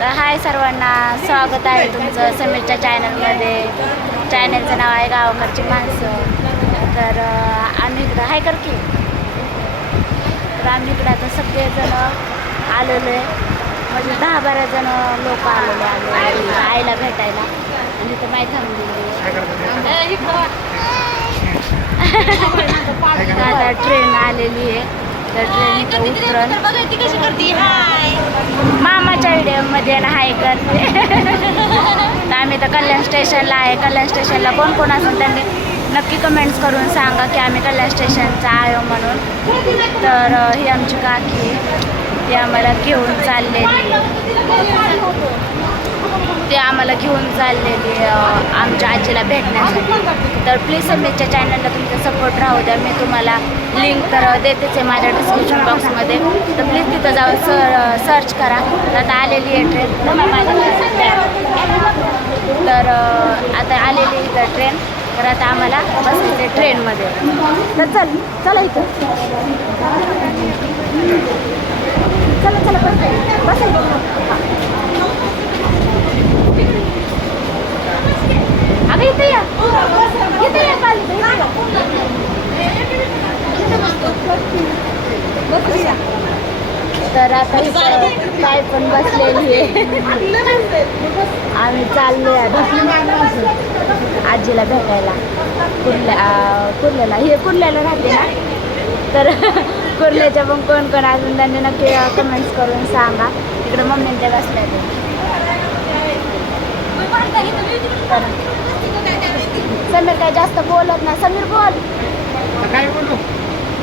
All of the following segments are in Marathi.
तर हाय सर्वांना स्वागत आहे तुमचं समीरच्या चॅनलमध्ये. चॅनलचं नाव आहे गावाकडची माणसं. तर आम्ही इकडं हाय कर की. तर आम्ही इकडं आता सगळेजण आलेलो आहे. म्हणजे दहा बारा जण लोक आलेले आले आईला भेटायला. आणि इथं माहीत आता ट्रेन आलेली आहे. तर ट्रेन इथं उतरण मामाच्या व्हिडिओमध्ये ना हाय करते. तर आम्ही तर कल्याण स्टेशनला आहे. कल्याण स्टेशनला कोण कोण असेल त्यांनी नक्की कमेंट्स करून सांगा की आम्ही कल्याण स्टेशनचा आहे म्हणून. तर ही आमची काकी. ती आम्हाला घेऊन चाललेली आम्हाला घेऊन चाललेली आमच्या आजीला भेटण्यासाठी. तर प्लीज समीरच्या चॅनलला तुमचा सपोर्ट राहू द्या. मी तुम्हाला लिंक तर देतेच आहे माझ्या डिस्क्रिप्शन बॉक्समध्ये तर प्लीज तिथं जाऊन सर सर्च करा. तर आता आलेली आहे ट्रेन तर आता आलेली आहे इथं ट्रेन तर आता आम्हाला बसायचं ट्रेनमध्ये तर चल चला इथं. चला चला बसायचं. अगं इथे या. इथे या खाली, इथे या. तर आता इथं काय पण बसलेली आहे. आम्ही चाललोय आजीला भेटायला. कुर्ल्या अं, कुर्ल्याला. हे कुर्ल्याला राहते ना? तर कुर्ल्याच्या पण कोण कोण अजून त्यांनी नक्की कमेंट्स करून सांगा. तिकडे मम्मी ते बसल्या तर काय जास्त बोलत नाही. समीर बोल. काय बोलू?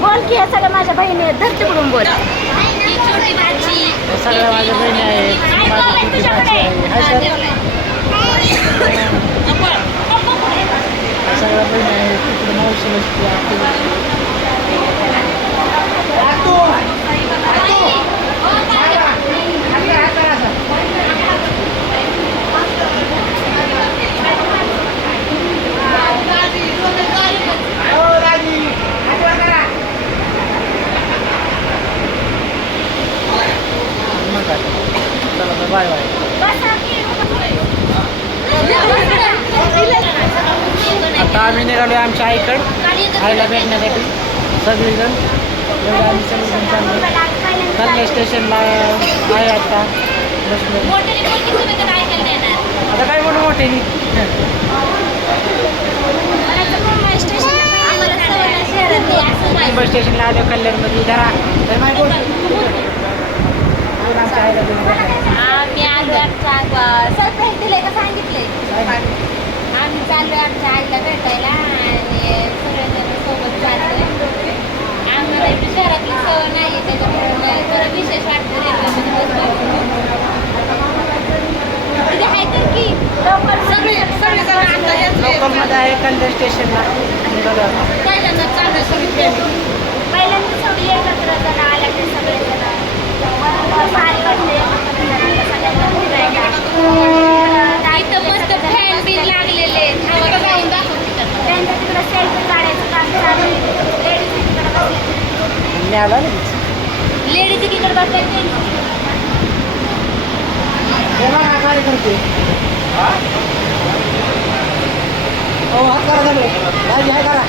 बोल की हे सगळं माझ्या बहिणी आहेत. धर तिकडून बोल. हे सगळ्या माझ्या बहिणी आहेत. माझी छोटी भाची आहे. हाय सर या सगळ्या बहिणी आहेत मावशी बसते आत्ती मग काय चला तर बाय बाय. आता आम्ही निघालो आमच्या आईकडं. आईला भेटण्यासाठी सगळीजण. एवढं आम्ही सगळीजण चाललो कल्याण स्टेशनला आहे आता. बसलो आता काय बोलू मोठे बस स्टेशनला आलो कल्याणमध्ये. जरा तर नाही बोल आमच्या आईला भेटण्यासाठी. आम्ही आलो आमच्या सरप्राईज दिलंय का सांगितलंय? आम्ही चाललोय आमच्या आईला भेटायला आणि सगळेजण सोबत चाललोय. आम्हाला शहरातली सवय नाही त्याच्यामुळे जरा विशेष वाटतं रेल्वेमध्ये बसल्यावर तिथे आहे तर की सगळे सगळे लोकलमध्ये आहे कल्याण स्टेशनला. आता पहिल्यांदा चालू सगळी. पहिल्यांदा सगळी एकत्र जण आल्या ते सगळे. लेडीज तिकडे हे काय करते हो हात करा सगळे. करा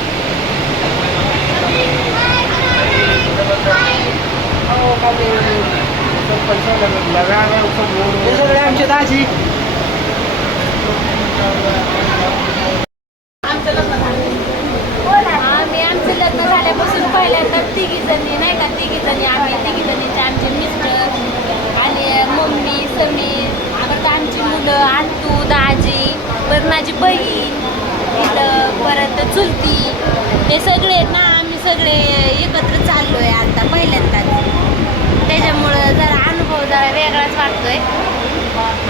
हो काय हे सगळे आमचे दाजी आम्ही आमचं लग्न झाल्यापासून पहिल्यांदा तिघी जणी नाही का? तिघी जणी आम्ही तिघी जणीचे आमचे मिस्टर आणि मम्मी समीर परत आमची मुलं आंतू दाजी परत माझी बहीण इथं परत चुलती. हे सगळे ना आम्ही सगळे एकत्र चाललो आहे आता पहिल्यांदाच. त्याच्यामुळं जरा अनुभव जरा वेगळाच वाटतोय.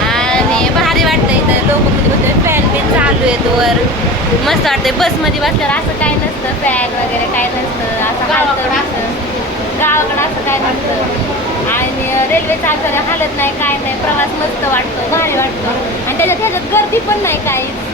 आणि भारी वाटतं इथं लोक मध्ये बसते फॅन बिन चालू आहेत वर. मस्त वाटतंय. बसमध्ये बसल्यावर असं काय नसतं. फॅन वगैरे काय नसतं. असं हालतं गावाकडं असं काय नसतं. आणि रेल्वे चालताना हालत नाही काय नाही. प्रवास मस्त वाटतो. भारी वाटतो. आणि त्याच्यात ह्याच्यात गर्दी पण नाही काहीच.